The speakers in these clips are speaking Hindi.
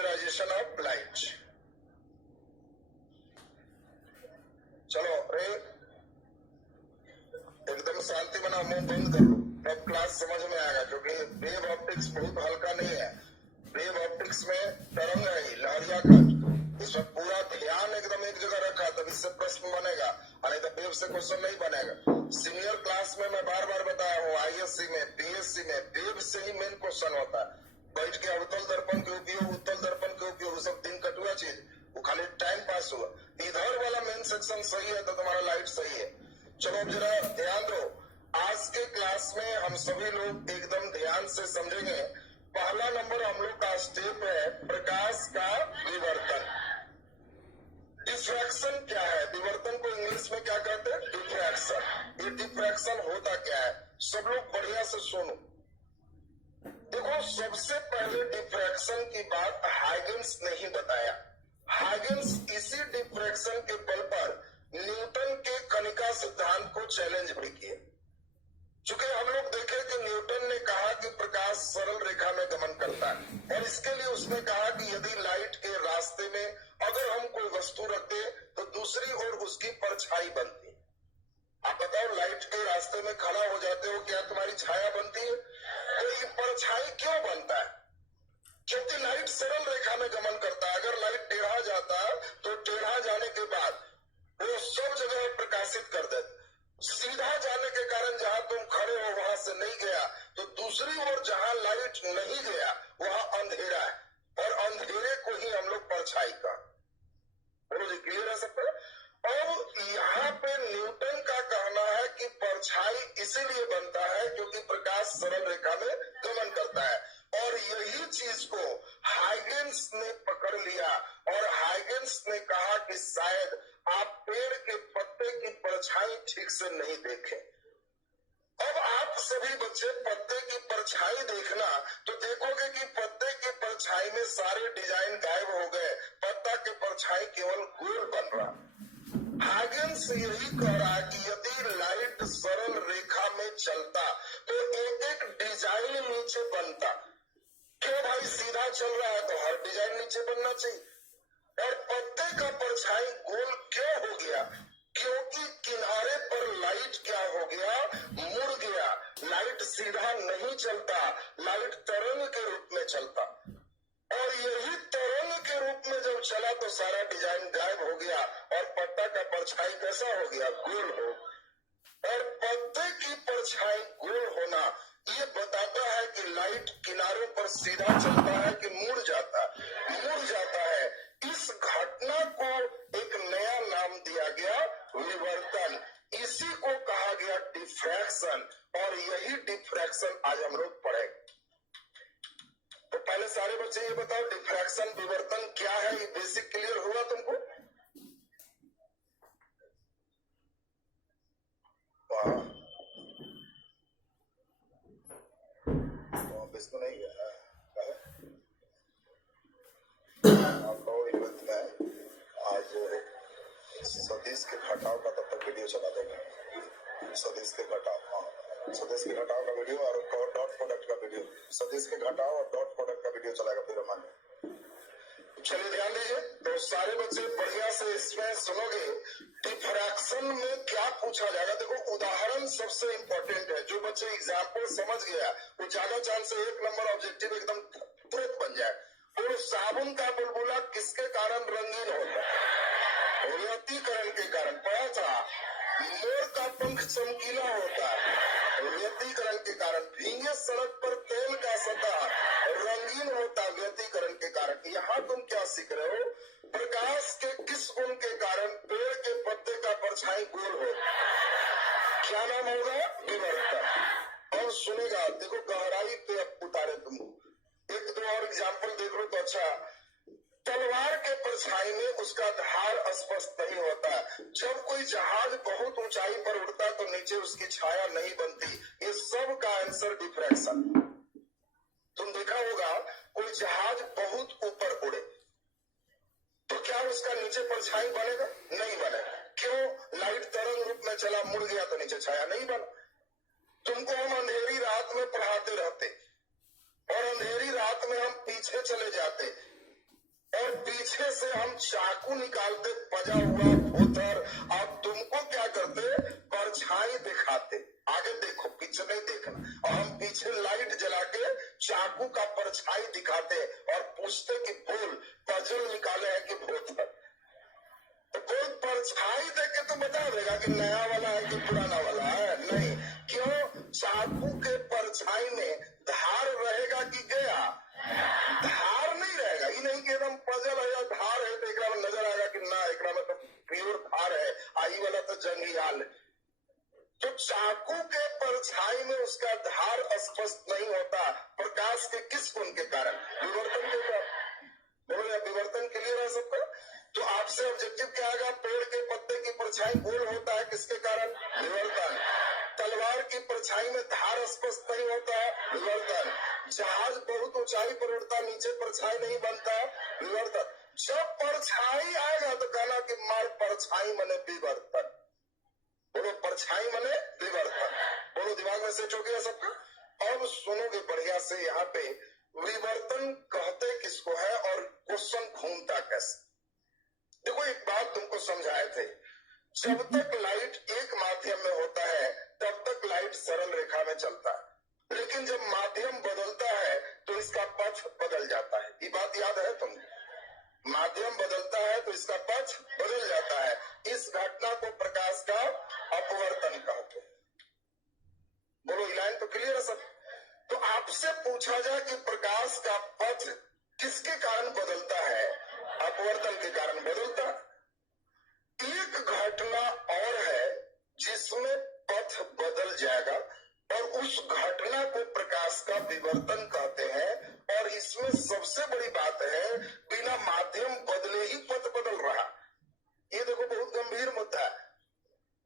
Polarisation of light. चलो रे, एकदम शांति बना, मुंह बंद कर लो, अब क्लास समझ में आएगा, क्योंकि वेव ऑप्टिक्स बहुत हल्का नहीं है। वेव ऑप्टिक्स में तरंग है, लहरिया कट, इसमें पूरा ध्यान एकदम एक जगह रखा, तब इससे प्रश्न बनेगा, नहीं तो वेव से क्वेश्चन नहीं बनेगा। सीनियर क्लास में मैं बार बार बताया हूँ, आईएससी में, बीएससी में वेव से ही मेन क्वेश्चन होता है। बैठ के अवतल दर्पण के उपयोग, उत्तल दर्पन के उपयोग, सब दिन कटुआ चीज, वो खाली टाइम पास हुआ। इधर वाला मेन सेक्शन सही है तो तुम्हारा लाइट सही है। चलो अब जरा ध्यान दो, आज के क्लास में हम सभी लोग एकदम ध्यान से समझेंगे। पहला नंबर हम लोग का स्टेप है प्रकाश का विवर्तन। डिफ्रैक्शन क्या है? विवर्तन को इंग्लिश में क्या कहते हैं? डिफ्रैक्शन। ये डिफ्रैक्शन होता क्या है? सब लोग बढ़िया से सुनो। देखो, सबसे पहले डिफ्रैक्शन की बात हाइगन्स ने ही बताया। हाइगन्स इसी डिफ्रैक्शन के बल पर न्यूटन के कणिका सिद्धांत को चैलेंज भी किए। चूंकि हम लोग देखे कि न्यूटन ने कहा कि प्रकाश सरल रेखा में गमन करता है, और इसके लिए उसने कहा कि यदि लाइट के रास्ते में अगर हम कोई वस्तु रखते तो दूसरी ओर उसकी परछाई बनती। आप बताओ, लाइट के रास्ते में खड़ा हो जाते हो, क्या तुम्हारी छाया बनती है? तो ये परछाई क्यों बनता है? क्योंकि लाइट सरल रेखा में गमन करता है। अगर लाइट टेढ़ा जाता तो टेढ़ा जाने के बाद वो सब जगह प्रकाशित कर देता। सीधा जाने के कारण जहां तुम खड़े हो वहां से नहीं गया, तो दूसरी ओर जहां लाइट नहीं गया वहां अंधेरा है, और अंधेरे को ही हम लोग परछाई का। बोलो जी, क्लियर है सब पर? अब यहाँ पे न्यूटन का कहना है कि परछाई इसीलिए बनता है क्योंकि प्रकाश सरल रेखा में गमन करता है, और यही चीज को हाइगन्स ने पकड़ लिया, और हाइगन्स ने कहा कि शायद आप पेड़ के पत्ते की परछाई ठीक से नहीं देखे। अब आप सभी बच्चे पत्ते की परछाई देखना तो देखोगे कि पत्ते की परछाई में सारे डिजाइन गायब हो गए, पत्ता के परछाई केवल गोल बन रहा। हाइगन्स यही कह रहा है कि यदि लाइट सरल रेखा में चलता तो एक एक डिजाइन नीचे बनता। क्यों भाई, सीधा चल रहा है तो हर डिजाइन नीचे बनना चाहिए। और पत्ते का परछाई गोल क्यों हो गया? क्योंकि किनारे पर लाइट क्या हो गया? मुड़ गया। लाइट सीधा नहीं चलता, लाइट तरंग के रूप में चलता, और यही तरंग के रूप में जब चला तो सारा डिजाइन गायब हो गया, और पत्ता का परछाई कैसा हो गया? गोल हो। और पत्ते की परछाई गोल होना ये बताता है कि लाइट किनारों पर सीधा चलता है कि मुड़ जाता है। इस घटना को एक नया नाम दिया गया, विवर्तन। इसी को कहा गया डिफ्रैक्शन, और यही डिफ्रैक्शन आज हम लोग पढ़ेंगे। तो पहले सारे बच्चे ये बताओ, डिफ्रैक्शन विवर्तन क्या है? ये बेसिक क्लियर हुआ तुमको? वापस तो नहीं गया आज सतीश के घटाव का तब तक वीडियो चला देगा। सतीश के घटाव, सतीश के घटाव का वीडियो और डॉट प्रोडक्ट का वीडियो, सतीश के घटाव और डॉट प्रोडक्ट का वीडियो चलाएगा फिर हमारे। चलिए ध्यान दीजिए, तो सारे बच्चे बढ़िया से इसमें सुनोगे। डिफ्रैक्शन में क्या पूछा जाएगा? देखो, उदाहरण सबसे इंपॉर्टेंट है। जो बच्चे एग्जाम्पल समझ गया वो ज्यादा चांस है 1 नंबर ऑब्जेक्टिव एकदम तुरंत बन जाए। और साबुन का बुलबुला किसके कारण रंगीन होता है? व्यतिकरण के कारण। पता था? मोर का पंख चमकीला होता है व्यतिकरण के कारण। भींगे सड़क पर तेल का सतह रंगीन होता व्यतिकरण के कारण। यहाँ तुम क्या सीख रहे हो? प्रकाश के किस गुण के कारण पेड़ के पत्ते का परछाई गोल हो? क्या नाम होगा? विवर्तन। और सुनेगा, देखो गहराई पे उतारे तुमको। 1-2 और एग्जाम्पल देख लो तो अच्छा। तलवार के परछाई में उसका धार स्पष्ट नहीं होता। जब कोई जहाज बहुत ऊंचाई पर उड़ता तो नीचे उसकी छाया नहीं बनती। ये सब का आंसर डिफ्रैक्शन। तुम देखा होगा, कोई जहाज बहुत ऊपर उड़े तो क्या उसका नीचे परछाई बनेगा? नहीं बनेगा। क्यों? लाइट तरंग रूप में चला, मुड़ गया तो नीचे छाया नहीं बना। तुमको हम अंधेरी रात में पढ़ाते रहते, और अंधेरी रात में हम पीछे चले जाते, और पीछे से हम चाकू निकालते पजा हुआ भूतर, अब तुमको क्या करते, परछाई दिखाते, आगे देखो पीछे नहीं देखना, और हम पीछे लाइट जला के चाकू का परछाई दिखाते और पूछते कि बोल पजल निकाले है कि भूतर। तो कोई परछाई देख के तो बता देगा कि नया वाला है कि पुराना वाला है, नहीं। क्यों? चाकू के परछाई में धार रहेगा कि गया, धार नहीं रहेगा। ये नहीं कि एकदम पजल है या धार है तो एक में नजर आएगा कि ना एक में तो प्योर धार है, आई वाला तो जंगीयाल है। तो चाकू के परछाई में उसका धार स्पष्ट नहीं होता, प्रकाश के किस गुण के कारण, विवर्तन के कारण। बोलो विवर्तन क्लियर है सबका? तो आपसे ऑब्जेक्टिव क्या आएगा, पेड़ के पत्ते की परछाई गोल होता है किसके कारण, विवर्तन। तलवार की परछाई में धार स्पष्ट नहीं होता है, विवर्तन। जहाज बहुत ऊंचाई पर उड़ता, नीचे परछाई नहीं बनता, विवर्तन। जब परछाई आएगा तो कहना कि मार परछाई मने विवर्तन। बोलो परछाई मने विवर्तन। बोलो दिमाग में सेट हो गया सबका? अब सुनोगे बढ़िया से, यहाँ पे विवर्तन कहते किसको है और क्वेश्चन घूमता कैसे। देखो एक बात तुमको समझाए थे, जब तक लाइट एक माध्यम में होता है तब तक लाइट सरल रेखा में चलता है, लेकिन जब माध्यम बदलता है तो इसका पथ बदल जाता है। ये बात याद है तुमको? माध्यम बदलता है तो इसका पथ बदल जाता है। इस घटना को प्रकाश का अपवर्तन कहते हैं। बोलो ये लाइन तो क्लियर है सब? तो आपसे पूछा जाए कि प्रकाश का पथ किसके कारण बदलता है, अपवर्तन के कारण बदलता है। एक घटना और है जिसमें पथ बदल जाएगा और उस घटना को प्रकाश का विवर्तन कहते हैं। और इसमें सबसे बड़ी बात है, बिना माध्यम बदले ही पथ बदल रहा। ये देखो बहुत गंभीर मुद्दा है।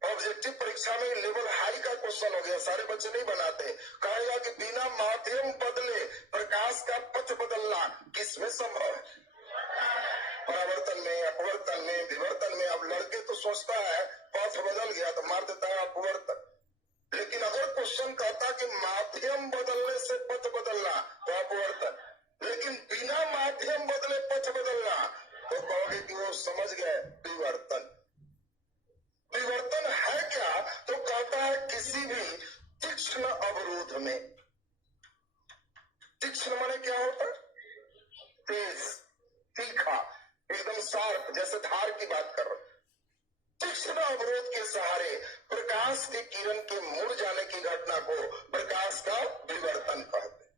ऑब्जेक्टिव परीक्षा में लेवल हाई का क्वेश्चन हो गया, सारे बच्चे नहीं बनाते। कहेगा कि बिना माध्यम बदले प्रकाश का पथ बदलना किसमें संभव है, परावर्तन में, अपवर्तन में, विवर्तन में। अब लड़के तो सोचता है पथ बदल गया तो मार देता है अपवर्तन, लेकिन अगर क्वेश्चन कहता कि माध्यम बदलने से पथ बदलना तो अपवर्तन, लेकिन बिना माध्यम बदले पथ बदलना तो कहोगे कि वो समझ गए विवर्तन। विवर्तन है क्या? तो कहता है किसी भी तीक्ष्ण अवरोध में, तीक्ष्ण माने क्या होता है, तेज, तीखा, एकदम शार्प, जैसे धार की बात कर रहे। तीक्ष्ण अवरोध के सहारे प्रकाश की किरण के मुड़ जाने की घटना को प्रकाश का विवर्तन कहते हैं।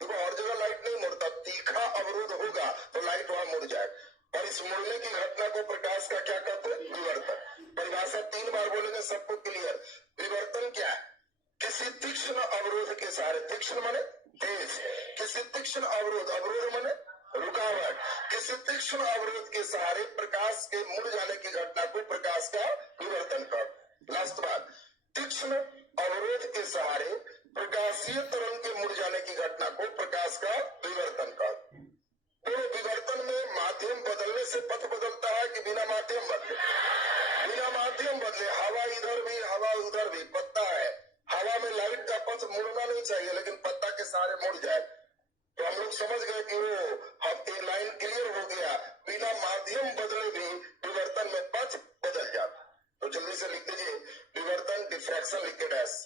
देखो और जगह लाइट नहीं मुड़ता, तीखा अवरोध होगा तो लाइट वहां मुड़ जाए, और इस मुड़ने की घटना को प्रकाश का क्या कहते हैं, विवर्तन। परिभाषा 3 बार बोलेंगे सबको क्लियर। विवर्तन क्या है? किसी तीक्ष्ण अवरोध के सहारे, तीक्ष्ण माने तेज, किसी तीक्ष्ण अवरोध, अवरोध माने रुकावट, किसी तीक्ष्ण अवरोध के सहारे प्रकाश के मुड़ जाने की घटना को प्रकाश का विवर्तन कर। लास्ट बात, तीक्ष्ण अवरोध के सहारे प्रकाशीय तरंग के मुड़ जाने की घटना को प्रकाश का विवर्तन कर। तो विवर्तन में माध्यम बदलने से पथ बदलता है कि बिना माध्यम बदले? बिना माध्यम बदले। हवा इधर भी हवा उधर भी, पत्ता है, हवा में लाइट का पथ मुड़ना नहीं चाहिए लेकिन पत्ता के सहारे मुड़ जाए, तो हम लोग समझ गए कि वो हम एक लाइन क्लियर हो गया, बिना माध्यम बदले भी विवर्तन में पथ बदल जाता। तो जल्दी से लिख दीजिए विवर्तन, डिफ्रैक्शन लिख के डैश।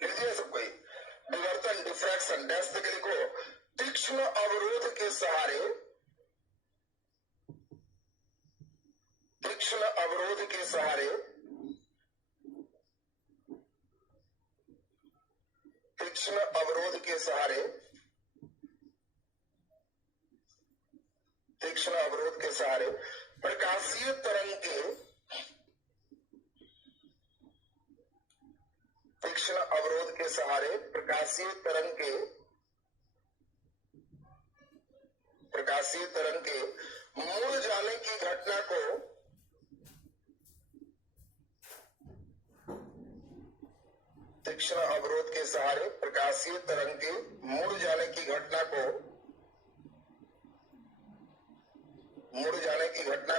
लीजिए सब कोई, विवर्तन, डिफ्रैक्शन, डैश से लिखो। तीक्ष्ण अवरोध के सहारे, तीक्ष्ण अवरोध के सहारे, तीक्ष्ण अवरोध के सहारे, तीक्ष्ण अवरोध के सहारे प्रकाशीय तरंग के, तीक्ष्ण अवरोध के सहारे प्रकाशीय तरंग के, प्रकाशीय तरंग के मुड़ जाने की घटना को तीक्ष्ण अवरोध के सहारे प्रकाशीय तरंग के मुड़ जाने की घटना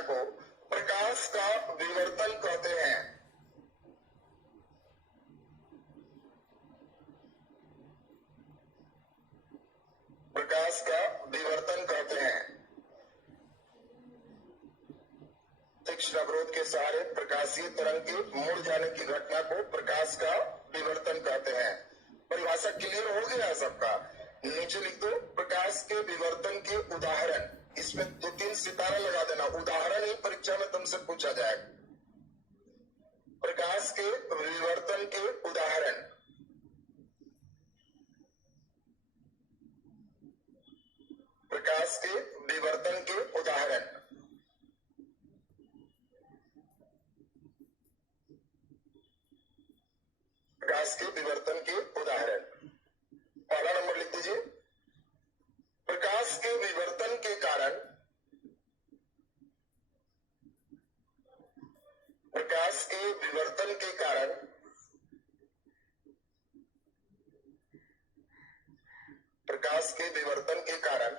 को प्रकाश का विवर्तन कहते हैं। प्रकाश का विवर्तन कहते हैं। तीक्ष्ण अवरोध के सहारे प्रकाशीय तरंग के मुड़ जाने की घटना को प्रकाश का विवर्तन कहते हैं। परिभाषा क्लियर हो गया सबका? नीचे लिख दो प्रकाश के विवर्तन के उदाहरण। इसमें 2-3 सितारा लगा देना, उदाहरण ही परीक्षा में तुमसे पूछा जाएगा। प्रकाश के विवर्तन के उदाहरण। प्रकाश के विवर्तन के उदाहरण। प्रकाश के विवर्तन के उदाहरण। पहला नंबर लिख दीजिए। प्रकाश के विवर्तन के कारण प्रकाश के विवर्तन के कारण प्रकाश के विवर्तन के कारण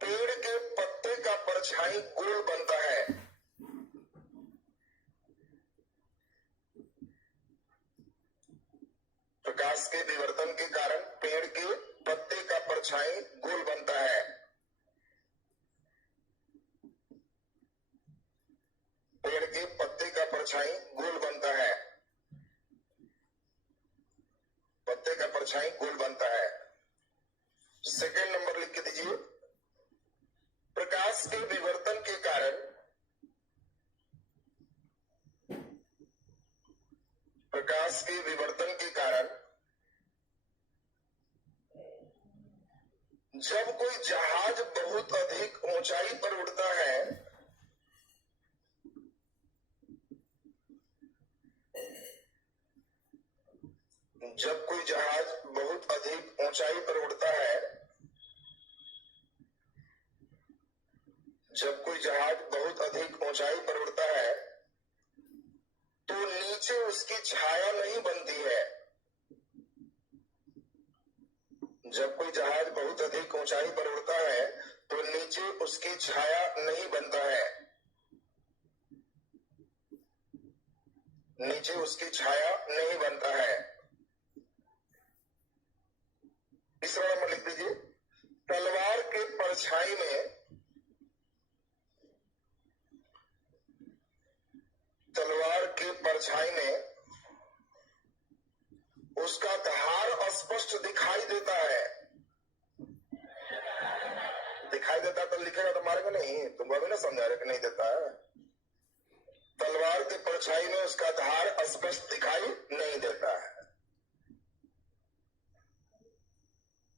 पेड़ के पत्ते का परछाई गोल बनता है। प्रकाश के विवर्तन के कारण पेड़ के पत्ते का परछाई गोल बनता है। पेड़ के पत्ते का परछाई गोल बनता है। पत्ते का परछाई गोल बनता है। सेकेंड नंबर लिख के दीजिए। प्रकाश के विवर्तन के कारण प्रकाश के विवर्तन के कारण जब कोई जहाज बहुत अधिक ऊंचाई पर उड़ता है जब कोई जहाज बहुत अधिक ऊंचाई पर उड़ता है जब कोई जहाज बहुत अधिक ऊंचाई पर उड़ता है तो नीचे उसकी छाया नहीं बनती है। जब कोई जहाज बहुत अधिक ऊंचाई पर उड़ता है तो नीचे उसकी छाया नहीं बनता है। नीचे उसकी छाया नहीं बनता है। तीसरा नंबर लिख दीजिए। तलवार के परछाई में उसका धार स्पष्ट दिखाई देता है। दिखाई देता तो लिखेगा तो मारेगा नहीं। तुम अभी ना समझा रहे कि नहीं देता है। तलवार के परछाई में उसका धार स्पष्ट दिखाई नहीं देता है।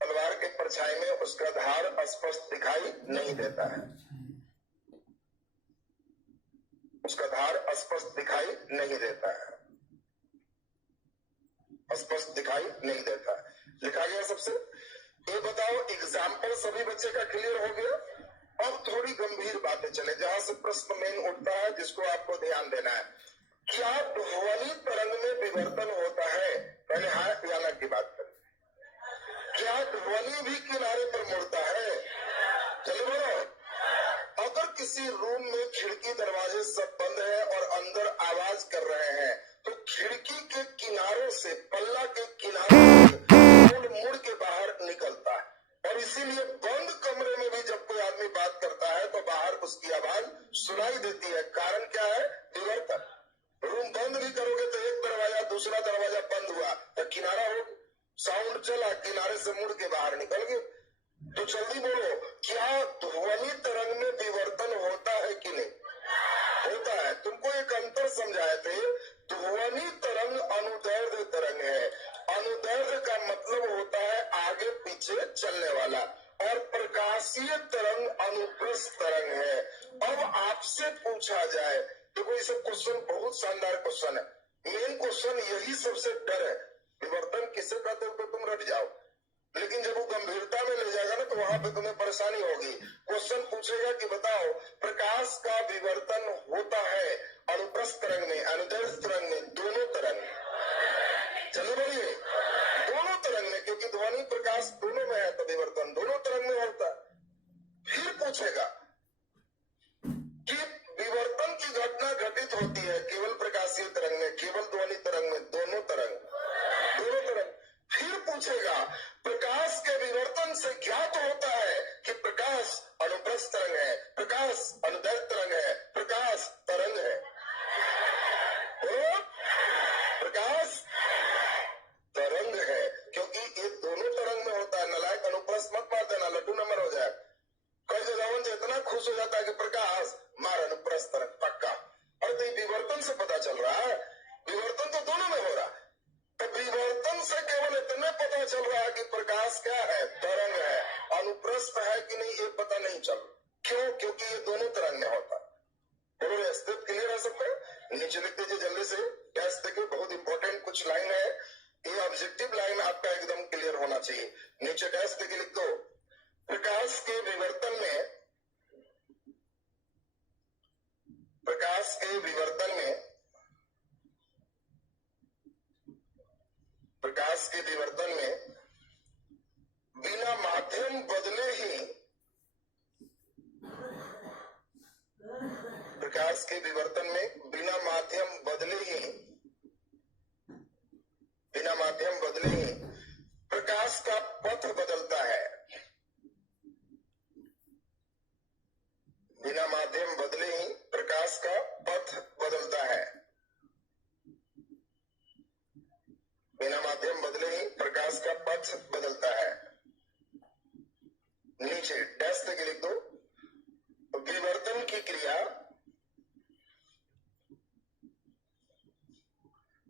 तलवार के परछाई में उसका धार स्पष्ट दिखाई नहीं देता है। उसका धार स्पष्ट दिखाई नहीं देता है। स्पष्ट दिखाई नहीं देता। लिखा गया सबसे। ये बताओ एग्जाम्पल सभी बच्चे का क्लियर हो गया? अब थोड़ी गंभीर बातें चले जहां से प्रश्न मेन उठता है जिसको आपको ध्यान देना है। क्या ध्वनि तरंग में विवर्तन होता है? पहले हाँ या ना की बात करें। क्या ध्वनि भी किनारे पर मुड़ता है? चलो बोलो। अगर किसी रूम में खिड़की दरवाजे सब बंद है और अंदर आवाज कर रहे हैं तो खिड़की के किनारों से पल्ला के किनारे से मुड़ के बाहर निकलता है। और इसीलिए बंद कमरे में भी जब कोई आदमी बात करता है तो बाहर उसकी आवाज सुनाई देती है। कारण क्या है? विवर्तन। रूम बंद भी करोगे तो एक दरवाजा दूसरा दरवाजा बंद हुआ तो किनारा हो, साउंड चला, किनारे से मुड़ के बाहर निकल गए। तो जल्दी बोलो, क्या ध्वनि तरंग में विवर्तन होता है कि नहीं? होता है। तुमको एक अंतर समझाए थे। ध्वनि तरंग अनुदैर्ध्य तरंग है। अनुदैर्ध्य का मतलब होता है आगे पीछे चलने वाला, और प्रकाशीय तरंग अनुप्रस्थ तरंग है। अब आपसे पूछा जाए, देखो ये सब क्वेश्चन बहुत शानदार क्वेश्चन है। मेन क्वेश्चन यही सबसे डर है, विवर्तन किसे कहते हो तो तुम रट जाओ। लेकिन जब वो गंभीरता में ले जाएगा ना तो वहां पे तुम्हें परेशानी होगी। क्वेश्चन पूछेगा कि बताओ प्रकाश का विवर्तन होता है अनुप्रस्थ तरंग में, अनुदैर्घ्य तरंग में, दोनों तरंग। चलिए बोलिए, दोनों तरंग में, क्योंकि ध्वनि प्रकाश दोनों में है तो विवर्तन दोनों तरंग में होता है। फिर पूछेगा कि विवर्तन की घटना घटित होती है केवल प्रकाशीय तरंग में, केवल ध्वनि तरंग में, दोनों तरंग, दोनों तरंग। फिर पूछेगा प्रकाश के विवर्तन से ज्ञात होता है कि प्रकाश अनुप्रस्थ तरंग है, प्रकाश अनुदैर्घ्य तरंग है, प्रकाश तरंग है। और प्रकाश तरंग है, क्योंकि ये दोनों तरंग में होता है। नालायक अनुप्रस्थ मत मार देना, लड्डू नंबर हो जाए। कई जगहों से इतना खुश हो जाता है कि प्रकाश मार अनुप्रस्थ तरंग पक्का। और तो विवर्तन से पता चल रहा है, विवर्तन तो दोनों में हो रहा है। तो विवर्तन से केवल इतने पता चल रहा है कि प्रकाश क्या है, तरंग है। अनुप्रस्थ है कि नहीं ये पता नहीं चल। क्यों? क्योंकि ये दोनों तरंग में होता है। बोलो स्थित क्लियर है सबको? नीचे लिख दीजिए जल्दी से, टेस्ट देखिए, बहुत इंपॉर्टेंट कुछ लाइन है, ये ऑब्जेक्टिव लाइन आपका एकदम क्लियर होना चाहिए। नीचे टेस्ट देखिए, लिख दो प्रकाश के विवर्तन में, प्रकाश के विवर्तन में, प्रकाश के विवर्तन में बिना माध्यम बदले ही, प्रकाश के विवर्तन में बिना माध्यम बदले ही, बिना माध्यम बदले ही प्रकाश का पथ बदलता है। बिना माध्यम बदले ही प्रकाश का पथ बदलता है। बिना माध्यम बदले ही प्रकाश का पथ बदलता है। नीचे डैश तक लिख दो विवर्तन की क्रिया,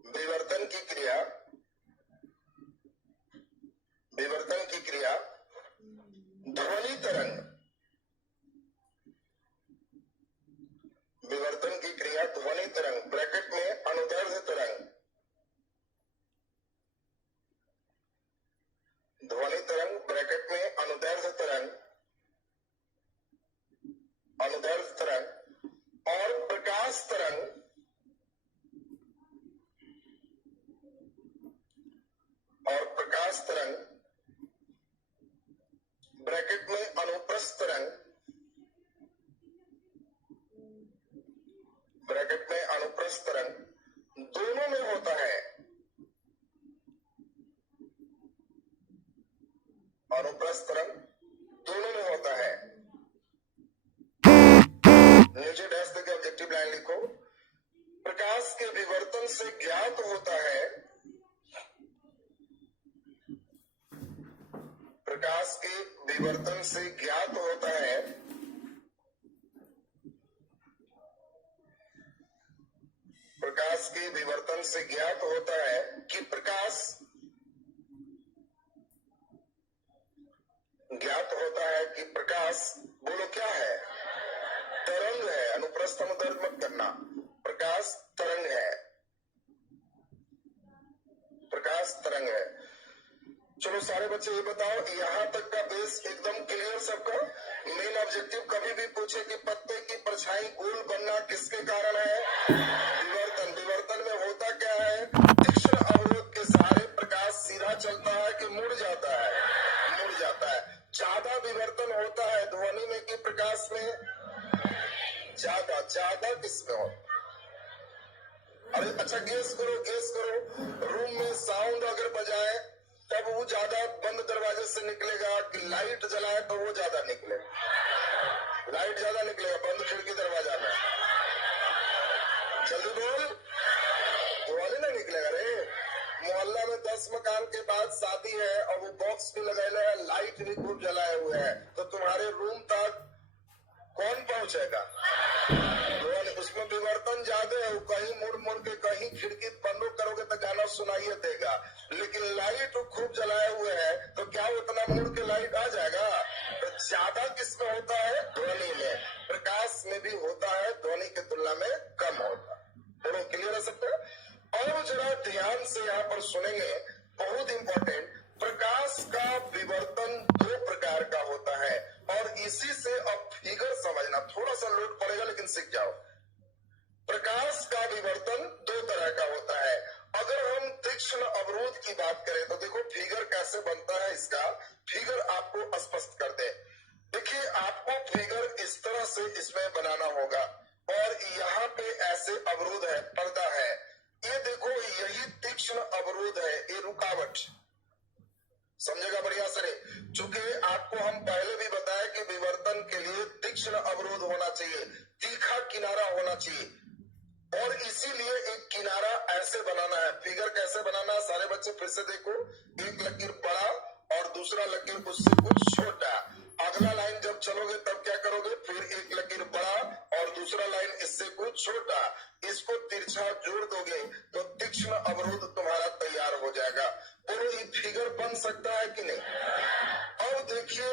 विवर्तन की क्रिया, विवर्तन की क्रिया ध्वनि तरंग, विवर्तन की क्रिया ध्वनि तरंग ब्रैकेट में अनुदैर्घ्य तरंग, ध्वनि तरंग ब्रैकेट में अनुदैर्घ्य तरंग, अनुदैर्घ्य तरंग और प्रकाश तरंग, और प्रकाश तरंग ब्रैकेट में अनुप्रस्थ तरंग, ब्रैकेट में अनुप्रस्थ तरंग दोनों में होता है। अनुप्रस्थ तरंग दोनों में होता है। नीचे डैश देकर ऑब्जेक्टिव लाइन लिखो प्रकाश के विवर्तन से ज्ञात होता है, प्रकाश के विवर्तन से ज्ञात होता है प्रकाश के विवर्तन से ज्ञात होता है कि प्रकाश, ज्ञात होता है कि प्रकाश, बोलो क्या है, तरंग है। अनुप्रस्थ अनुदैर्घ्य मत करना, प्रकाश तरंग है, प्रकाश तरंग है। चलो सारे बच्चे ये बताओ यहाँ तक का बेस एकदम क्लियर सबका? मेन ऑब्जेक्टिव कभी भी पूछे कि पत्ते की परछाई गोल बनना किसके कारण है? विवर्तन। विवर्तन में होता क्या है? तीक्ष्ण अवरोध के सहारे प्रकाश सीधा चलता है कि मुड़ जाता है? मुड़ जाता है। ज्यादा विवर्तन होता है ध्वनि में कि प्रकाश में? ज्यादा। ज्यादा किसमें हो? अरे अच्छा गेस करो, गेस करो। रूम में साउंड अगर बजाए तब वो ज्यादा बंद दरवाजे से निकलेगा कि लाइट जलाए तो वो ज्यादा निकलेगा? लाइट ज्यादा निकलेगा बंद खिड़की दरवाजा में। जल्दी बोल, ध्वनि नहीं निकलेगा रे। मोहल्ला में 10 मकान के बाद शादी है और वो बॉक्स भी लगाए है, लाइट भी खूब जलाए हुए है, तो तुम्हारे रूम तक कौन पहुंचेगा? उसमें विवर्तन ज्यादा है, कहीं मुड़ मुड़ के कहीं खिड़की बंद करोगे तो गाना सुनाइए देगा। लेकिन लाइट खूब जलाए हुए है तो क्या उतना मुड़ के लाइट आ जाएगा? तो ज्यादा किसमें होता है? ध्वनि में। प्रकाश में भी होता है, ध्वनि की तुलना में कम होता है। क्लियर है सबको? और जरा ध्यान से यहाँ पर सुनेंगे, बहुत इंपॉर्टेंट। प्रकाश का विवर्तन दो प्रकार का होता है और इसी से अब फिगर समझना, थोड़ा सा लोड पड़ेगा लेकिन सीख जाओ। प्रकाश का विवर्तन दो तरह का होता है। अगर हम तीक्ष्ण अवरोध की बात करें तो देखो फिगर कैसे बनता है, इसका फिगर आपको स्पष्ट कर दे। देखिए आपको फिगर इस तरह से इसमें बनाना होगा और यहाँ पे ऐसे अवरोध है, पर्दा है, ये देखो यही तीक्ष्ण अवरोध है, ये रुकावट, समझेगा बढ़िया से। चूंकि आपको हम पहले भी बताया कि विवर्तन के लिए तीक्ष्ण अवरोध होना चाहिए, तीखा किनारा होना चाहिए और इसीलिए एक किनारा ऐसे बनाना है। फिगर कैसे बनाना है सारे बच्चे फिर से देखो, एक लकीर बड़ा और दूसरा लकीर उससे कुछ छोटा। अगला लाइन जब चलोगे तब क्या करोगे, फिर एक लकीर बड़ा और दूसरा लाइन इससे कुछ छोटा, इसको तिरछा जोड़ दोगे तो तीक्ष्ण अवरोध तुम्हारा तैयार हो जाएगा। बोलो ये फिगर बन सकता है कि नहीं। अब देखिए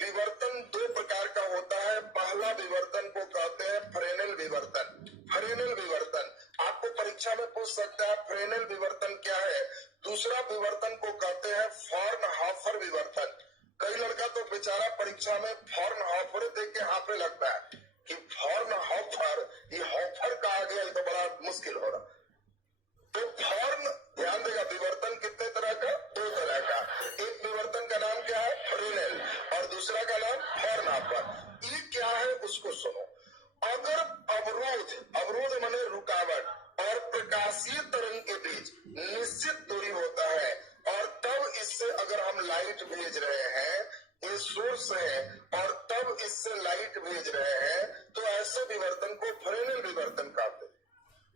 विवर्तन दो प्रकार का होता है। पहला विवर्तन को कहते हैं फ्रेनेल विवर्तन। फ्रेनेल विवर्तन आपको परीक्षा में पूछ सकता है, फ्रेनेल विवर्तन क्या है। दूसरा विवर्तन को कहते हैं फ्रॉनहोफर विवर्तन। कई लड़का तो बेचारा परीक्षा में फ्रॉनहोफर देख के हाथे लगता है कि फ्रॉनहोफर, ये हॉफर का आ गया, ये तो बड़ा मुश्किल हो रहा। तो फॉर्न ध्यान देगा, विवर्तन कितने तरह का, दो तरह का। एक विवर्तन का नाम क्या है, फ्रेनेल, और दूसरा का नाम फ्रॉनहोफर। ये क्या है उसको सुनो। अगर अवरोध, अवरोध माने रुकावट और प्रकाशीय तरंग के बीच निश्चित दूरी होता है और तब इससे अगर हम लाइट भेज रहे हैं, ये सोर्स है और तब इससे लाइट भेज रहे हैं, तो ऐसे विवर्तन को फ्रेनेल विवर्तन कहते हैं।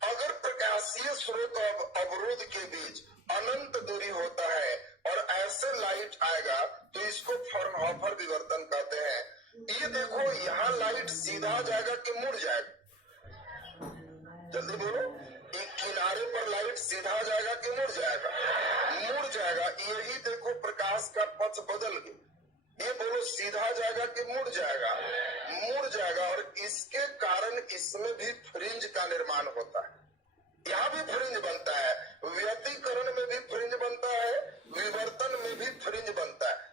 अगर प्रकाशीय स्रोत और अवरोध के बीच अनंत दूरी होता है और ऐसे लाइट आएगा तो इसको फ्रॉनहोफर विवर्तन कहते हैं। ये देखो यहाँ लाइट सीधा जाएगा कि मुड़ जाएगा, जल्दी बोलो, एक किनारे पर लाइट सीधा जाएगा कि मुड़ जाएगा, मुड़ जाएगा। यही देखो प्रकाश का पथ बदल गया, ये बोलो सीधा जाएगा कि मुड़ जाएगा, मुड़ जाएगा। और इसके कारण इसमें भी फ्रिंज का निर्माण होता है, यहाँ भी फ्रिंज बनता है, व्यतिकरण में भी फ्रिंज बनता है, विवर्तन में भी फ्रिंज बनता है।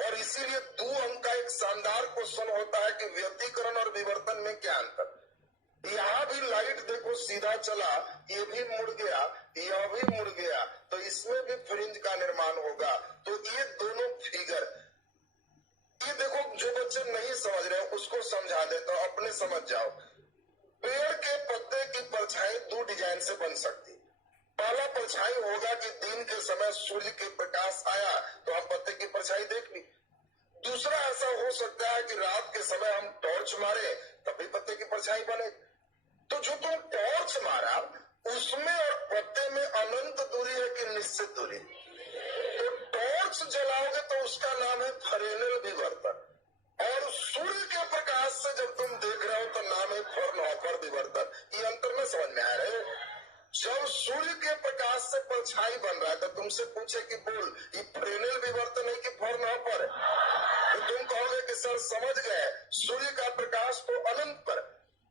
और इसीलिए 2 अंक का एक शानदार क्वेश्चन होता है कि व्यतिकरण और विवर्तन में क्या अंतर। यहाँ भी लाइट देखो सीधा चला, ये भी मुड़ गया, यह भी मुड़ गया, तो इसमें भी फ्रिंज का निर्माण होगा। तो ये दोनों फिगर, ये देखो जो बच्चे नहीं समझ रहे उसको समझा देता हूं, अपने समझ जाओ। पेड़ के पत्ते की परछाई 2 डिजाइन से बन सकती। पहला परछाई होगा कि दिन के समय सूर्य के प्रकाश आया तो हम पत्ते की परछाई देख ली। दूसरा ऐसा हो सकता है कि रात के समय हम टॉर्च मारे तब भी पत्ते की परछाई बने। तो जो तुम टॉर्च मारा उसमें और पत्ते में अनंत दूरी है कि निश्चित दूरी। तो टॉर्च जलाओगे तो उसका नाम है फ्रेनेल विवर्तन और सूर्य के प्रकाश से जब तुम देख रहे हो तो नाम है फ्रॉनहोफर विवर्तन। ये अंतर में समझ में आ रहे हैं। जब सूर्य के प्रकाश से परछाई बन रहा है तो तुमसे पूछे कि बोल ये फ्रेनेल विवर्तन है कि फ्रॉनहोफर है, तो तुम कहोगे कि सर समझ गए, सूर्य का प्रकाश तो अनंत पर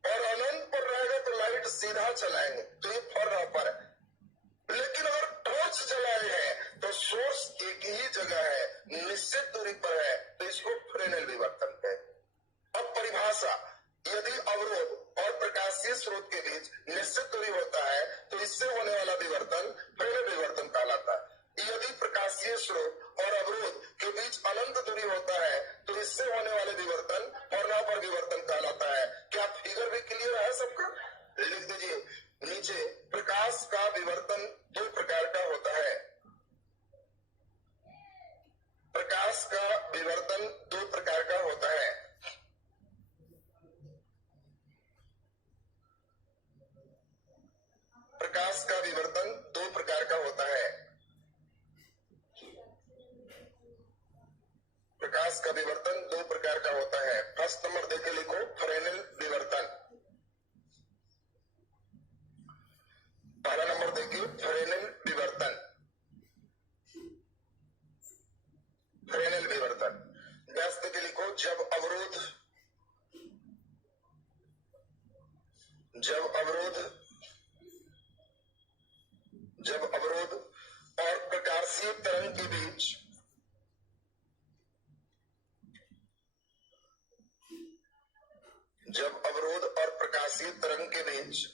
और अनंत पर रहेगा तो लाइट सीधा चलाएंगे तो ये फ्रॉनहोफर है। लेकिन अगर टॉर्च जलाए हैं तो सोर्स एक ही जगह है, निश्चित दूरी पर है, तो इसको फ्रेनेल विवर्तन है। अब परिभाषा, यदि अवरोध और प्रकाशीय स्रोत के बीच निश्चित दूरी होता है तो इससे होने वाला विवर्तन फ्रेनेल विवर्तन कहलाता है। यदि प्रकाशीय स्रोत और अवरोध के बीच अनंत दूरी होता है तो इससे होने वाले विवर्तन फ्रॉनहोफर विवर्तन कहलाता है। क्या फिगर भी क्लियर है सबका? लिख दीजिए नीचे, प्रकाश का विवर्तन 2 प्रकार का होता है। प्रकाश का विवर्तन 2 प्रकार का होता है। प्रकाश का विवर्तन 2 प्रकार का होता है। प्रकाश का विवर्तन 2 प्रकार का होता है। फर्स्ट नंबर देके लिखो, फ्रेनेल विवर्तन। पहला नंबर देखिए, फ्रेनेल विवर्तन। फ्रेनेल विवर्तन व्यास देके लिखो, जब अवरोध और प्रकाशीय तरंग के बीच जब अवरोध और प्रकाशीय तरंग के बीच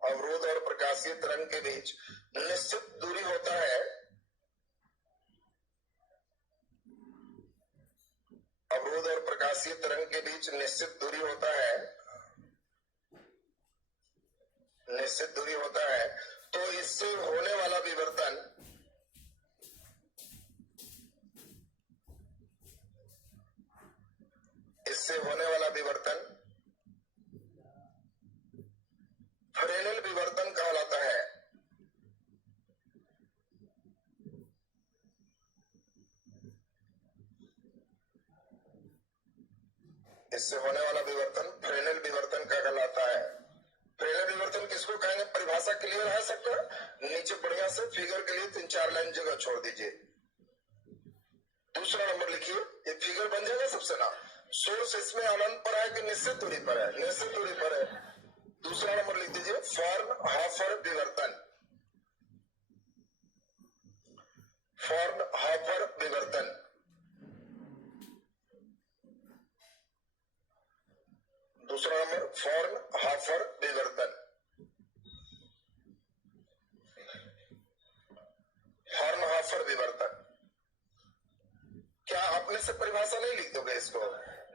अवरोध और प्रकाशीय तरंग के बीच निश्चित दूरी होता है, अवरोध और प्रकाशीय तरंग के बीच निश्चित दूरी होता है, निश्चित दूरी होता है, तो इससे होने वाला विवर्तन फ्रेनेल विवर्तन कहलाता है। इससे होने वाला विवर्तन फ्रेनेल विवर्तन कहलाता है। फ्रेनेल विवर्तन किसको कहेंगे? परिभाषा क्लियर है सबका? नीचे बढ़िया से फिगर के लिए 3-4 लाइन जगह छोड़ दीजिए। दूसरा नंबर लिखिए, ये फिगर बन जाएगा सबसे ना। सोर्स इसमें अनंत पर है कि निश्चित दूरी पर है? निश्चित दूरी पर है। दूसरा नंबर लिख दीजिए, फॉर्न-हॉफर विवर्तन। फॉर्न-हॉफर विवर्तन। दूसरा नंबर फॉर्न-हॉफर विवर्तन। फॉर्न-हॉफर विवर्तन। क्या अपने से परिभाषा नहीं लिख दोगे? इसको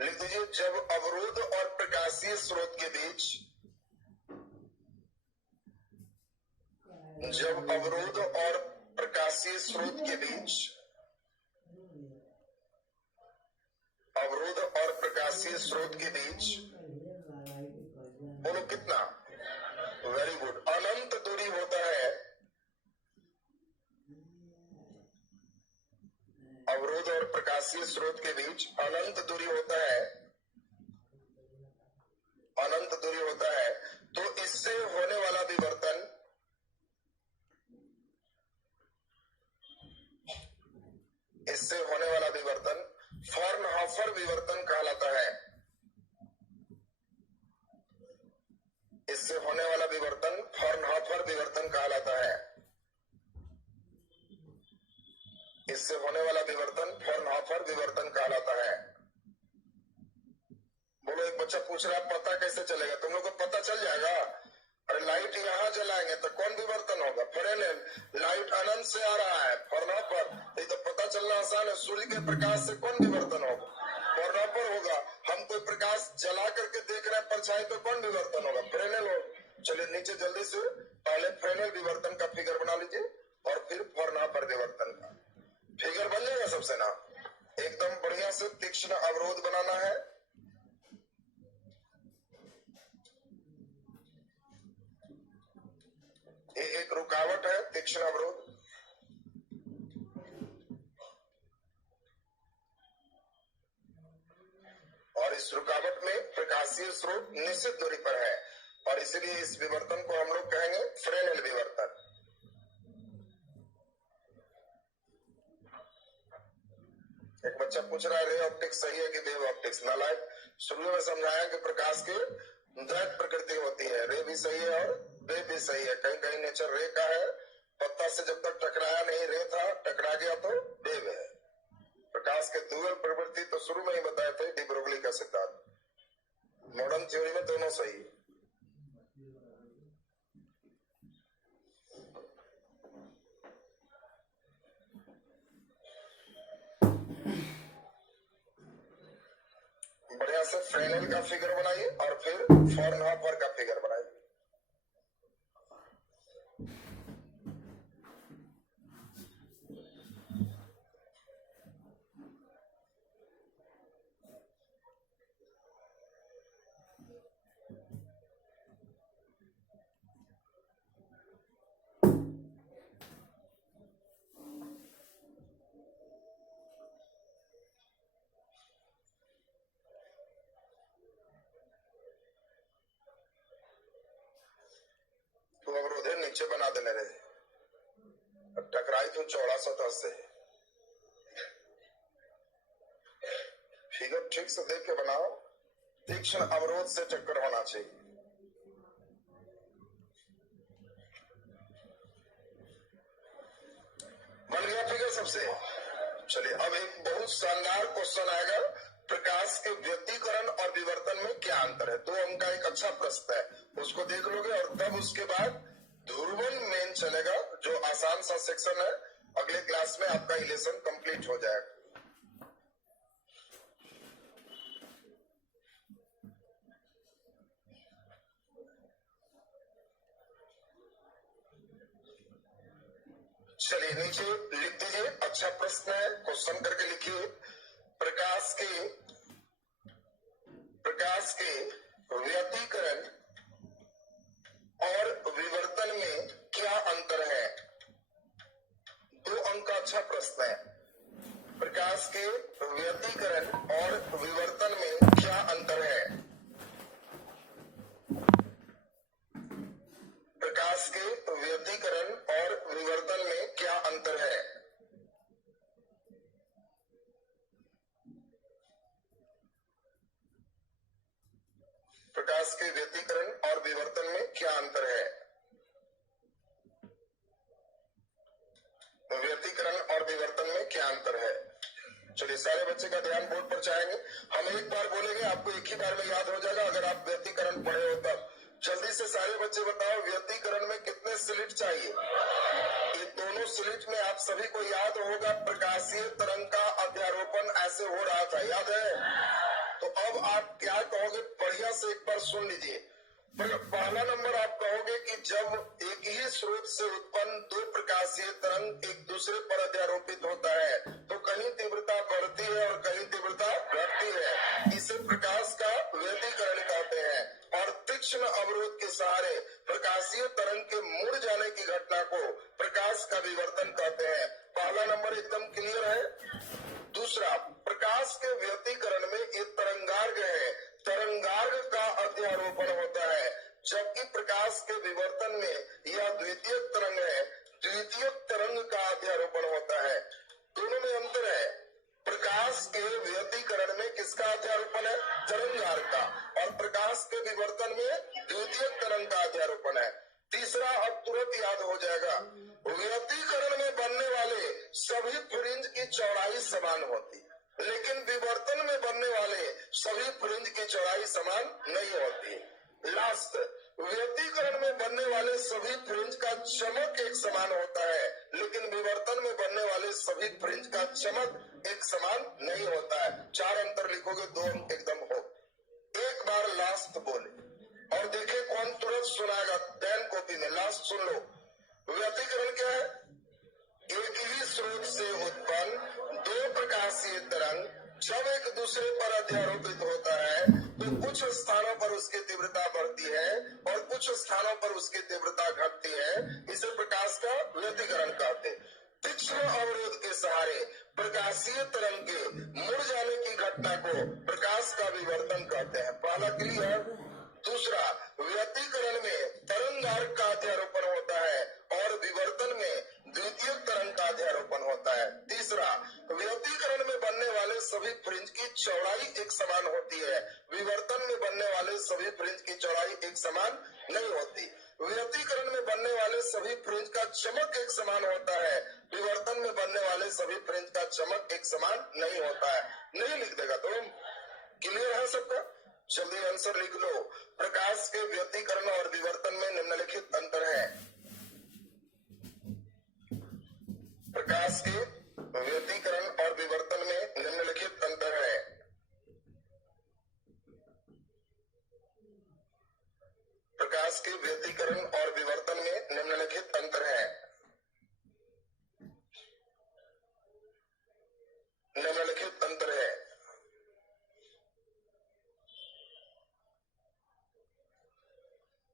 लिख दीजिए, जब अवरोध और प्रकाशीय स्रोत के बीच, जब अवरोध और प्रकाशीय स्रोत के बीच, अवरोध और प्रकाशीय स्रोत के बीच, बोलो कितना? Very good. अनंत दूरी होता है, अवरोध और प्रकाशीय स्रोत के बीच अनंत दूरी होता है, अनंत दूरी होता है, तो इससे होने वाला विवर्तन, इससे होने वाला विवर्तन फॉर्नहॉफर विवर्तन कहलाता है। इससे होने वाला विवर्तन फॉर्नहॉफर विवर्तन कहलाता है। इससे होने वाला विवर्तन फॉर्नहॉफर विवर्तन कहलाता है। बोलो, एक बच्चा पूछ रहा है पता कैसे चलेगा? तुम लोग को पता चल जाएगा। अरे लाइट यहाँ जलाएंगे तो कौन विवर्तन होगा? फ्रेनेल। लाइट अनंत से आ रहा है, फॉर्नहॉफर। ये तो पता चलना आसान है। सूर्य के प्रकाश से कौन विवर्तन होगा? फॉर्नहॉफर होगा। हम कोई प्रकाश जला करके देख रहे हैं परछाई, तो कौन विवर्तन होगा? फ्रेनेल होगा। चलिए नीचे जल्दी से पहले फ्रेनेल विवर्तन का फिगर बना लीजिए और फिर फॉर्नहॉफर विवर्तन का फिगर बन जाएगा सबसे ना। एकदम बढ़िया से तीक्ष्ण अवरोध बनाना है। ये एक रुकावट है, तीक्ष्ण अवरोध। और इस रुकावट में प्रकाशीय स्रोत निश्चित दूरी पर है, और इसलिए इस विवर्तन को हम लोग कहेंगे फ्रेनेल विवर्तन। एक बच्चा पूछ रहा है रे ऑप्टिक्स सही है कि वेव ऑप्टिक्स? नालायक। शुरू में समझाया कि प्रकाश की द्वैत प्रकृति होती है, रे भी सही है और वेव भी सही है। कहीं कहीं नेचर रे का है, पत्ता से जब तक टकराया नहीं रे था, टकरा गया तो वेव है। प्रकाश के ड्यूअल प्रवृत्ति तो शुरू में ही बताए थे, डी ब्रोगली का सिद्धांत। मॉडर्न थ्योरी में दोनों सही है। बढ़िया से फ्रेनेल का फिगर बनाइए और फिर फॉर्नहॉफर का फिगर बनाइए। तो अवरोध नीचे बना देने रहे, टकराई तो चौड़ा सतह से। फिगर ठीक से देख के बनाओ, तीक्ष्ण अवरोध से टक्कर होना चाहिए। बन गया फिगर सबसे? चलिए अब एक बहुत शानदार क्वेश्चन आएगा, प्रकाश के व्यतिकरण और विवर्तन में क्या अंतर है? 2 अंक का एक अच्छा प्रश्न है, उसको देख लोगे और तब उसके बाद ध्रुवन मेन चलेगा, जो आसान सा सेक्शन है। अगले क्लास में आपका इलेक्शन कंप्लीट हो जाएगा। चलिए नीचे लिख दीजिए, अच्छा प्रश्न है, क्वेश्चन करके लिखिए। प्रकाश के व्यतिकरण और विवर्तन में क्या अंतर है? 2 अंक का अच्छा प्रश्न है। प्रकाश के व्यतिकरण और विवर्तन में क्या अंतर है? प्रकाश के व्यतिकरण और विवर्तन में क्या अंतर है? प्रकाश के व्यतिकरण और विवर्तन में क्या अंतर है? व्यतिकरण और विवर्तन में क्या अंतर है? चलिए सारे बच्चे का ध्यान बोर्ड पर चाहेंगे। हम एक बार बोलेंगे, आपको एक ही बार में याद हो जाएगा अगर आप व्यतिकरण पढ़े हो तब। जल्दी से सारे बच्चे बताओ, व्यतिकरण में कितने स्लिट चाहिए? ये दोनों स्लिट में आप सभी को याद होगा, प्रकाशीय तरंग का अध्यारोपण ऐसे हो रहा था, याद है? तो अब आप क्या कहोगे, बढ़िया से एक बार सुन लीजिए। पहला नंबर आप कहोगे कि जब एक ही स्रोत से उत्पन्न 2 प्रकाशीय तरंग एक दूसरे पर अध्यारोपित होता है तो कहीं तीव्रता बढ़ती है और कहीं तीव्रता घटती है, इसे प्रकाश का व्यतिकरण कहते हैं। और तीक्ष्ण अवरोध के सहारे प्रकाशीय तरंग के मुड़ जाने की घटना को प्रकाश का विवर्तन कहते हैं। पहला नंबर एकदम क्लियर है। दूसरा, प्रकाश के व्यतिकरण में एक तरंगार्घ है, तरंगार्घ का अध्यारोपण होता है, जबकि प्रकाश के विवर्तन में यह द्वितीय तरंग है, द्वितीय तरंग का अध्यारोपण होता है। दोनों में अंतर है। प्रकाश के व्यतिकरण में किसका अध्यारोपण है? तरंगार्घ का। और प्रकाश के विवर्तन में द्वितीय तरंग का अध्यारोपण है। तीसरा अब तुरंत याद हो जाएगा, व्यतिकरण में बनने वाले सभी फ्रिंज की चौड़ाई समान होती, लेकिन विवर्तन में बनने वाले सभी फ्रिंज की चौड़ाई समान नहीं होती। लास्ट, व्यतिकरण में बनने वाले सभी फ्रिंज का चमक एक समान होता है, लेकिन विवर्तन में बनने वाले सभी फ्रिंज का चमक एक समान नहीं होता है। 4 अंतर लिखोगे, 2 अंक एकदम हो। एक बार लास्ट बोले और देखे कौन तुरंत सुनाएगा। पेन कॉपी में लास्ट सुन लो। व्यतिकरण क्या है? एक ही स्रोत से उत्पन्न 2 प्रकाशीय तरंग जब एक दूसरे पर अध्यारोपित होता है तो कुछ स्थानों पर उसकी तीव्रता बढ़ती है और कुछ स्थानों पर उसकी तीव्रता घटती है, इसे प्रकाश का व्यतिकरण कहते हैं। तीक्ष्ण अवरोध के सहारे प्रकाशीय तरंग के मुड़ जाने की घटना को प्रकाश का विवर्तन कहते हैं। पहला क्लियर। दूसरा, व्यतिकरण में तरंगार्घ का अध्यारोपण होता है और विवर्तन में द्वितीय तरंग का अध्यारोपण होता है। तीसरा, व्यतिकरण में बनने वाले सभी फ्रिंज की चौड़ाई एक समान होती है, विवर्तन में बनने वाले सभी फ्रिंज की चौड़ाई एक समान नहीं होती। व्यतिकरण में बनने वाले सभी फ्रिंज का चमक एक समान होता है, विवर्तन में बनने वाले सभी फ्रिंज का चमक एक समान नहीं होता है। नहीं लिख देगा तुम? क्लियर है सबका? जल्दी आंसर लिख लो। प्रकाश के व्यतिकरण और विवर्तन में निम्नलिखित अंतर है। प्रकाश के व्यतिकरण और विवर्तन में निम्नलिखित अंतर है। प्रकाश के व्यतिकरण और विवर्तन में निम्नलिखित अंतर है। निम्नलिखित अंतर है।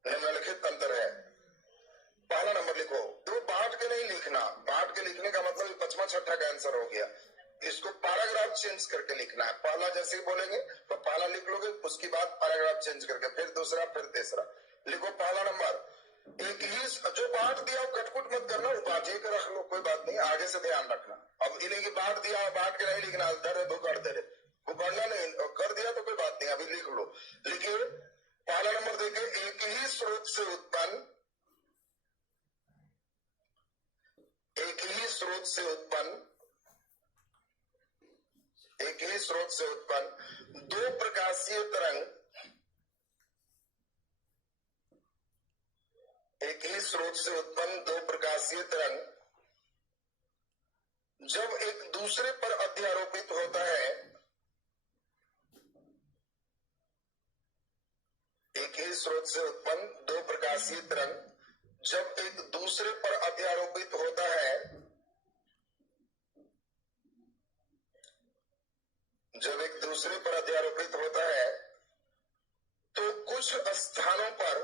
निम्नलिखित अंतर है। पहला नंबर लिखो। तो बांट के नहीं लिखना, बांट के लिखने का मतलब 5वां 6ठा का आंसर हो गया। इसको पैराग्राफ चेंज करके लिखना है। पहला जैसे ही बोलेंगे तो पहला लिख लोगे, उसके बाद पैराग्राफ चेंज करके फिर दूसरा फिर तीसरा लिखो। पहला नंबर, एक ही जो बांट दिया कटकुट मत करना, वो बांटे के रख लो, कोई बात नहीं, आगे से ध्यान रखना। अब इन्हें की बांट दिया, बांट के नहीं लिखना, दर भुकर दे वो पढ़ना नहीं, कर दिया तो कोई बात नहीं, अभी लिख लो। लिखिए पहला नंबर देखिए, एक ही स्रोत से उत्पन्न एक ही स्रोत से उत्पन्न प्रकाशीय तरंग एक ही स्रोत से उत्पन्न दो प्रकाशीय तरंग जब एक दूसरे पर अध्यारोपित होता है, एक ही स्रोत से उत्पन्न दो प्रकाशीय तरंग जब एक दूसरे पर अध्यारोपित होता है, जब एक दूसरे पर अध्यारोपित होता है तो कुछ स्थानों पर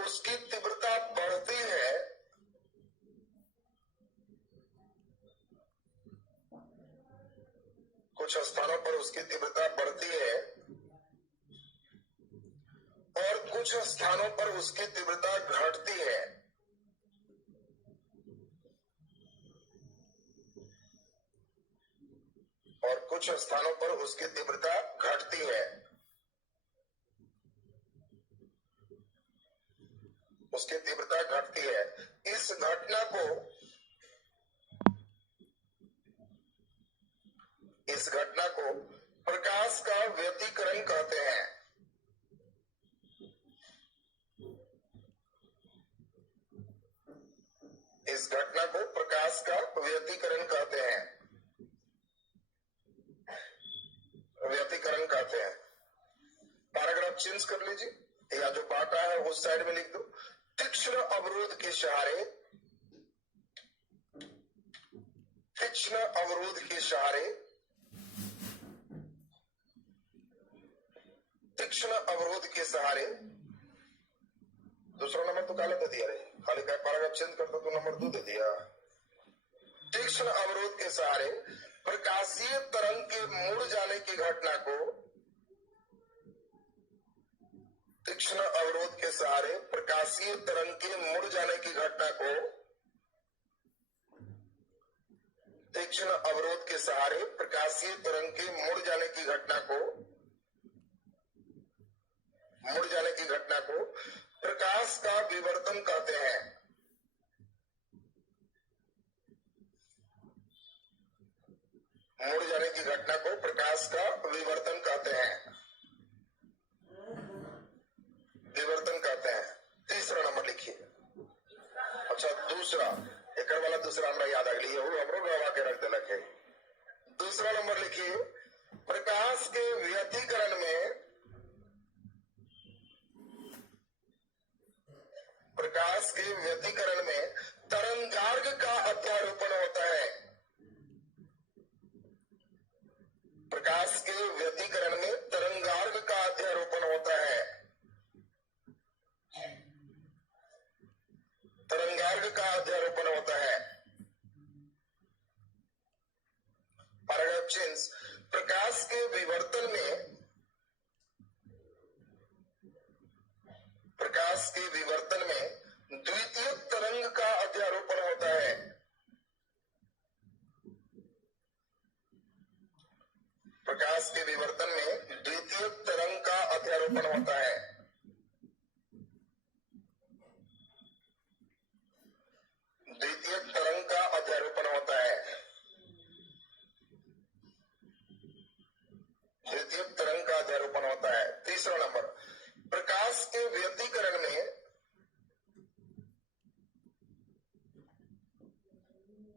उसकी तीव्रता बढ़ती है, कुछ स्थानों पर उसकी तीव्रता बढ़ती है और कुछ स्थानों पर उसकी तीव्रता घटती है। और कुछ स्थानों पर उसकी तीव्रता घटती है। उसकी तीव्रता घटती है। इस घटना को प्रकाश का व्यतिकरण कहते हैं। इस घटना को प्रकाश का व्यतिकरण कहते हैं। व्यतिकरण कहते हैं। पैराग्राफ चेंज कर लीजिए, या जो बाटा है उस साइड में लिख दो। तीक्ष्ण अवरोध के सहारे, तीक्ष्ण अवरोध के सहारे, तीक्ष्ण अवरोध के सहारे। दूसरा नंबर तो गलत दे दिया रे, खाली का पैराग्राफ चेंज करता तो नंबर 2 दे दिया। तीक्ष्ण अवरोध के सहारे प्रकाशीय तरंग के मुड़ जाने की घटना को, तीक्ष्ण अवरोध के सहारे प्रकाशीय तरंग के मुड़ जाने की घटना को, तीक्ष्ण अवरोध के सहारे प्रकाशीय तरंग के मुड़ जाने की घटना को, मुड़ जाने की घटना को प्रकाश का विवर्तन कहते हैं। मुड़ जाने की घटना को प्रकाश का विवर्तन कहते हैं। विवर्तन कहते हैं। तीसरा नंबर लिखिए। अच्छा दूसरा, एक वाला दूसरा हमरा याद आ गई है, वो हमरो गवा के रख देलक है। दूसरा नंबर लिखिए। प्रकाश के व्यतिकरण में, प्रकाश के व्यतिकरण में तरंगार्घ का अध्यारोपण होता है। प्रकाश के व्यतिकरण में तरंगार्घ का अध्यारोपण होता है। तरंगार्घ का अध्यारोपण होता है। Paragraph change. प्रकाश के विवर्तन में, प्रकाश के विवर्तन में द्वितीय तरंग का अध्यारोपण होता है। प्रकाश के विवर्तन में द्वितीय तरंग का अध्यारोपण होता है। द्वितीय तरंग का अध्यारोपण होता है। द्वितीय तरंग का अध्यारोपण होता है। तीसरा नंबर, प्रकाश के व्यतिकरण में,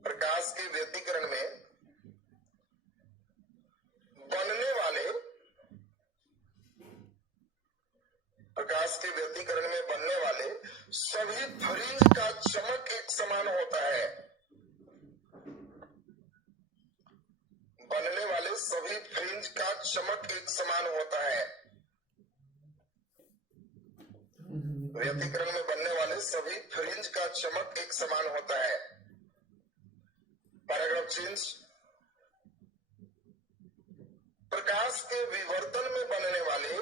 प्रकाश के व्यतिकरण में बनने वाले, प्रकाश के व्यतिकरण में बनने वाले सभी फ्रिंज का चमक एक समान होता है। बनने वाले सभी फ्रिंज का चमक एक समान होता है। व्यतिकरण में बनने वाले सभी फ्रिंज का चमक एक समान होता है। Paragraph change. प्रकाश के विवर्तन में बनने वाले,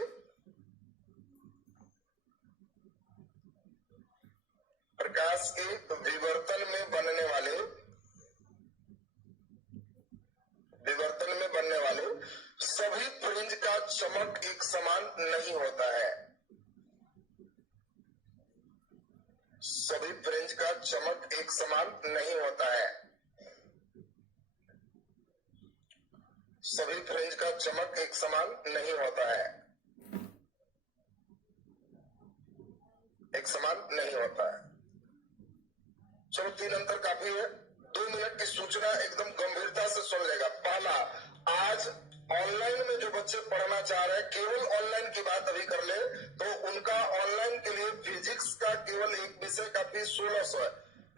प्रकाश के विवर्तन में बनने वाले, विवर्तन में बनने वाले सभी फ्रिंज का चमक एक समान नहीं होता है। सभी फ्रिंज का चमक एक समान नहीं होता है। सभी फ्रिंज का चमक एक समान नहीं होता है, एक समान नहीं होता है। चलो 3 अंतर काफी है। 2 मिनट की सूचना एकदम गंभीरता से सुन लेगा। पहला, आज ऑनलाइन में जो बच्चे पढ़ना चाह रहे हैं, केवल ऑनलाइन की बात अभी कर ले तो उनका ऑनलाइन के लिए फिजिक्स का केवल एक विषय का फीस 1600 है।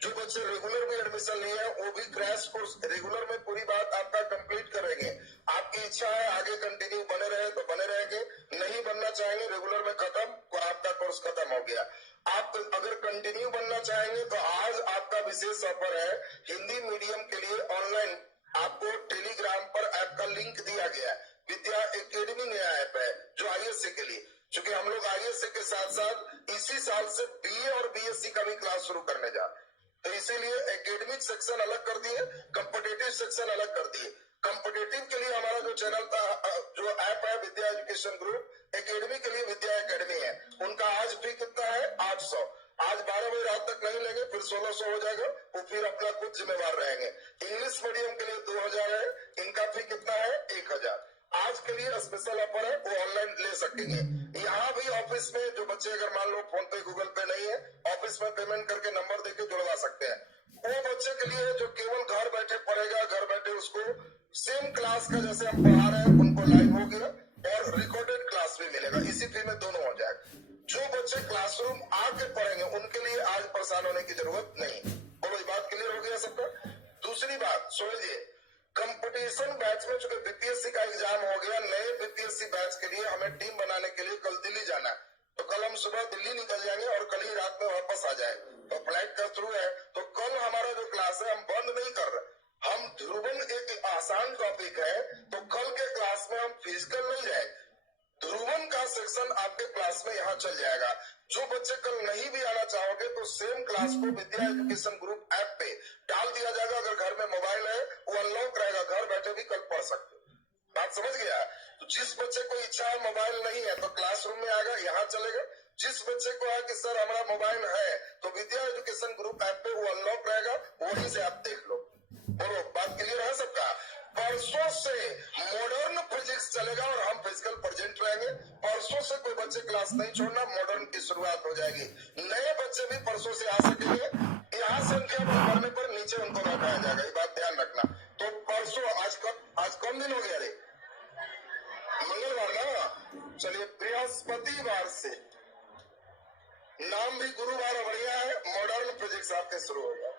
जो बच्चे रेगुलर में एडमिशन लिए हैं वो भी क्रैश कोर्स रेगुलर में पूरी बात आपका कंप्लीट करेंगे। आपकी इच्छा है आगे कंटिन्यू बने रहे तो बने रहेंगे, नहीं बनना चाहेंगे रेगुलर में खत्म तो आपका कोर्स खत्म हो गया। आप अगर कंटिन्यू बनना चाहेंगे तो आज आपका विशेष ऑफर है हिंदी मीडियम के लिए ऑनलाइन। आपको टेलीग्राम पर ऐप का लिंक दिया गया है। विद्या एकेडमी नया ऐप है जो आईएससी के लिए, क्योंकि हम लोग आईएससी के साथ साथ इसी साल से बीए और बीएससी का भी क्लास शुरू करने जा रहे हैं। तो इसीलिए एकेडमिक सेक्शन अलग कर दिए, कॉम्पिटेटिव सेक्शन अलग कर दिए। कॉम्पिटेटिव के लिए हमारा जो चैनल था, जो ऐप है विद्या एजुकेशन ग्रुप, एकेडमी के लिए विद्या एकेडमी है। उनका आज फी कितना है? 800। आज 12 बजे रात तक नहीं लेंगे, फिर 1600 हो जाएगा, वो फिर अपना खुद जिम्मेवार रहेंगे। इंग्लिश मीडियम के लिए 2000 है, इनका फी कितना है? 1000। आज के लिए स्पेशल ऑफर है, वो ऑनलाइन ले सकेंगे। यहाँ भी ऑफिस में जो बच्चे अगर मान लो फोन पे गूगल पे नहीं है, ऑफिस में पेमेंट करके नंबर देके जुड़वा सकते हैं। वो बच्चे के लिए जो केवल घर बैठे पढ़ेगा, घर बैठे उसको सेम क्लास का जैसे हम पढ़ा रहे हैं उनको लाइव हो गया और रिकॉर्डेड क्लास भी मिलेगा, इसी फी में दोनों हो जाएगा। जो बच्चे क्लासरूम आके पढ़ेंगे उनके लिए आज परेशान होने की जरूरत नहीं। बोलो, ये बात क्लियर हो गया सबका? दूसरी बात सुन लीजिए, कंपटीशन बैच में चूंकि बीपीएससी का एग्जाम हो गया, नए बीपीएससी बैच के लिए हमें टीम बनाने के लिए कल दिल्ली जाना है। तो कल हम सुबह दिल्ली निकल जाएंगे और कल ही रात में वापस आ जाए। तो फ्लाइट का थ्रू है, तो कल हमारा जो क्लास है हम बंद नहीं कर रहे। हम ध्रुवन एक आसान टॉपिक है, तो कल के क्लास में हम फिजिकल नहीं जाएंगे। ध्रुवन का सेक्शन आपके क्लास में यहाँ चल जाएगा। जो बच्चे कल नहीं भी आना चाहोगे तो सेम क्लास को विद्या एजुकेशन ग्रुप ऐप पे डाल दिया जाएगा। अगर घर में मोबाइल है वो अनलॉक रहेगा, घर बैठे भी कल पढ़ सकते हो। बात समझ गया? तो जिस बच्चे को इच्छा है मोबाइल नहीं है तो क्लासरूम में आएगा, यहाँ चलेगा। जिस बच्चे को है कि सर हमारा मोबाइल है तो विद्या एजुकेशन ग्रुप ऐप पे वो अनलॉक रहेगा, वहीं से आप देख लो। बोलो, बात क्लियर है सबका? परसों से मॉडर्न फिजिक्स चलेगा और हम फिजिकल प्रेजेंट रहेंगे। परसों से कोई बच्चे क्लास नहीं छोड़ना, मॉडर्न की शुरुआत हो जाएगी। नए बच्चे भी परसों से आ सकेंगे। यहाँ संख्या बढ़ने पर नीचे उनको बैठाया जाएगा, ये बात ध्यान रखना। तो परसों, आज कौन दिन हो गया रे? मंगलवार ना? चलिए, बृहस्पतिवार से नाम भी गुरुवार बढ़िया है, मॉडर्न फिजिक्स आपके शुरू हो गया।